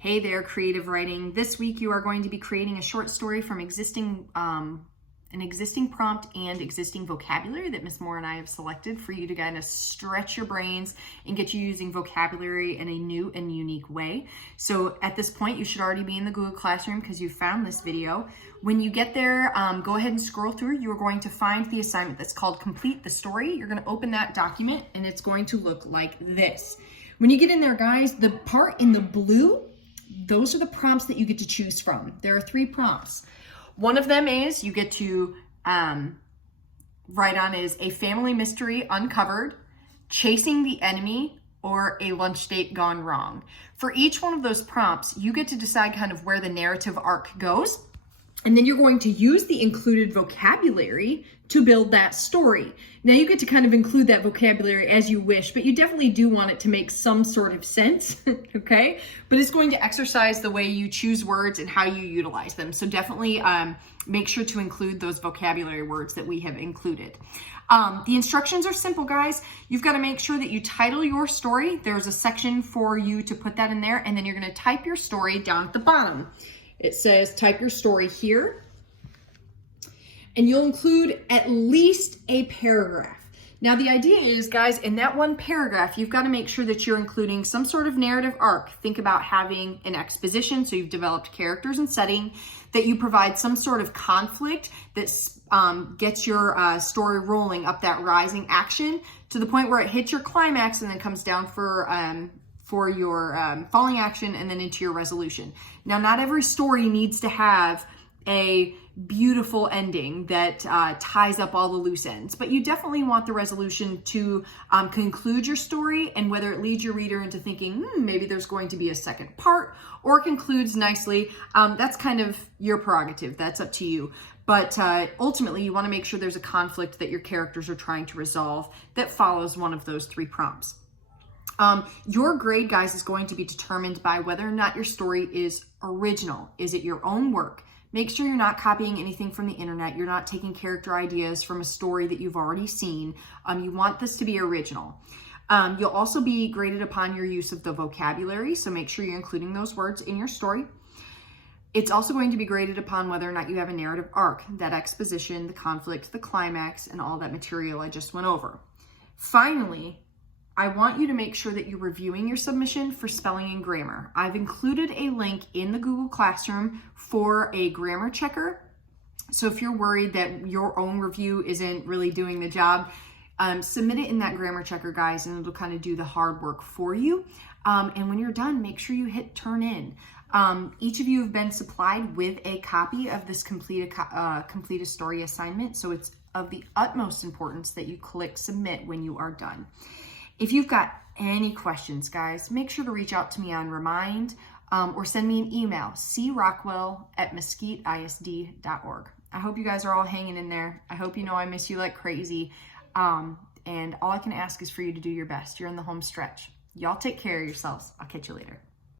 Hey there, creative writing. This week you are going to be creating a short story from an existing prompt and existing vocabulary that Miss Moore and I have selected for you to kind of stretch your brains and get you using vocabulary in a new and unique way. So at this point, you should already be in the Google Classroom because you found this video. When you get there, go ahead and scroll through. You're going to find the assignment that's called Complete the Story. You're going to open that document and it's going to look like this. When you get in there, guys, the part in the blue, those are the prompts that you get to choose from. There are 3 prompts. One of them is you get to write on is a family mystery uncovered, chasing the enemy, or a lunch date gone wrong. For each one of those prompts, you get to decide kind of where the narrative arc goes. And then you're going to use the included vocabulary to build that story. Now you get to kind of include that vocabulary as you wish, but you definitely do want it to make some sort of sense, okay? But it's going to exercise the way you choose words and how you utilize them. So definitely make sure to include those vocabulary words that we have included. The instructions are simple, guys. You've got to make sure that you title your story. There's a section for you to put that in there, and then you're going to type your story down at the bottom. It says type your story here, and you'll include at least a paragraph. Now the idea is, guys, in that one paragraph, you've got to make sure that you're including some sort of narrative arc. Think about having an exposition, so you've developed characters and setting, that you provide some sort of conflict that gets your story rolling up that rising action to the point where it hits your climax and then comes down for your falling action and then into your resolution. Now, not every story needs to have a beautiful ending that ties up all the loose ends, but you definitely want the resolution to conclude your story, and whether it leads your reader into thinking, maybe there's going to be a second part, or concludes nicely, that's kind of your prerogative. That's up to you. But ultimately, you want to make sure there's a conflict that your characters are trying to resolve that follows one of those 3 prompts. Your grade, guys, is going to be determined by whether or not your story is original. Is it your own work? Make sure you're not copying anything from the internet. You're not taking character ideas from a story that you've already seen. You want this to be original. You'll also be graded upon your use of the vocabulary, so make sure you're including those words in your story. It's also going to be graded upon whether or not you have a narrative arc, that exposition, the conflict, the climax, and all that material I just went over. Finally, I want you to make sure that you're reviewing your submission for spelling and grammar. I've included a link in the Google Classroom for a grammar checker. So if you're worried that your own review isn't really doing the job, submit it in that grammar checker, guys, and it'll kind of do the hard work for you. And when you're done, make sure you hit turn in. Each of you have been supplied with a copy of this complete a story assignment. So it's of the utmost importance that you click submit when you are done. If you've got any questions, guys, make sure to reach out to me on Remind or send me an email, crockwell@mesquiteisd.org. I hope you guys are all hanging in there. I hope you know I miss you like crazy. And all I can ask is for you to do your best. You're in the home stretch. Y'all take care of yourselves. I'll catch you later.